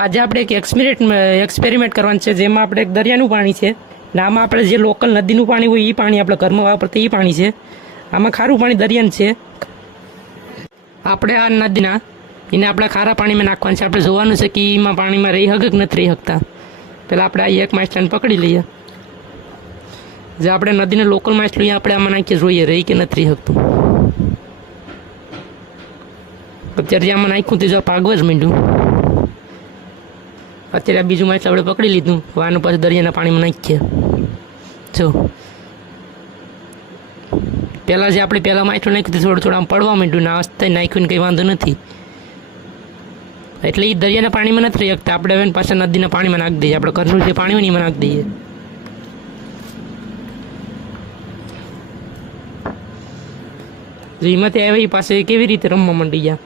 આજે આપણે એક એક્સપેરિમેન્ટ કરવાનું છે, જેમાં આપણે એક દરિયાનું પાણી છે ને આમાં આપણે જે લોકલ નદીનું પાણી હોય એ પાણી આપણે ઘરમાં વાપરતા એ પાણી છે. આમાં ખારું પાણી દરિયાનું છે. આપણે આ નદીના એને આપણે ખારા પાણીમાં નાખવાનું છે. આપણે જોવાનું છે કે એમાં પાણીમાં રહી શકે કે નથી રહી શકતા. પહેલાં આપણે આ એક માછલાને પકડી લઈએ. જે આપણે નદીને લોકલ માછલું આપણે આમાં નાખીએ, જોઈએ રહી કે નથી રહી શકતું. અત્યારે જે આમાં નાખ્યું તે જો પાગવા જ માંડ્યું. અત્યારે બીજું માછલું આપણે પકડી લીધું. વાનું પાછું દરિયાના પાણીમાં નાખીએ. જો પહેલાં જે આપણે પહેલાં માછલું નાખ્યું તે થોડું આમ પડવા માંડ્યું ને આ નાખ્યું ને કંઈ વાંધો નથી. એટલે એ દરિયાના પાણીમાં નથી રહી શકતા. આપણે હવે પાછા નદીના પાણીમાં નાખી દઈએ. આપણે ઘરનું જે પાણી હોય ને એમાં નાખી દઈએ. એમાંથી આવે એ પાસે કેવી રીતે રમવા માંડી ગયા.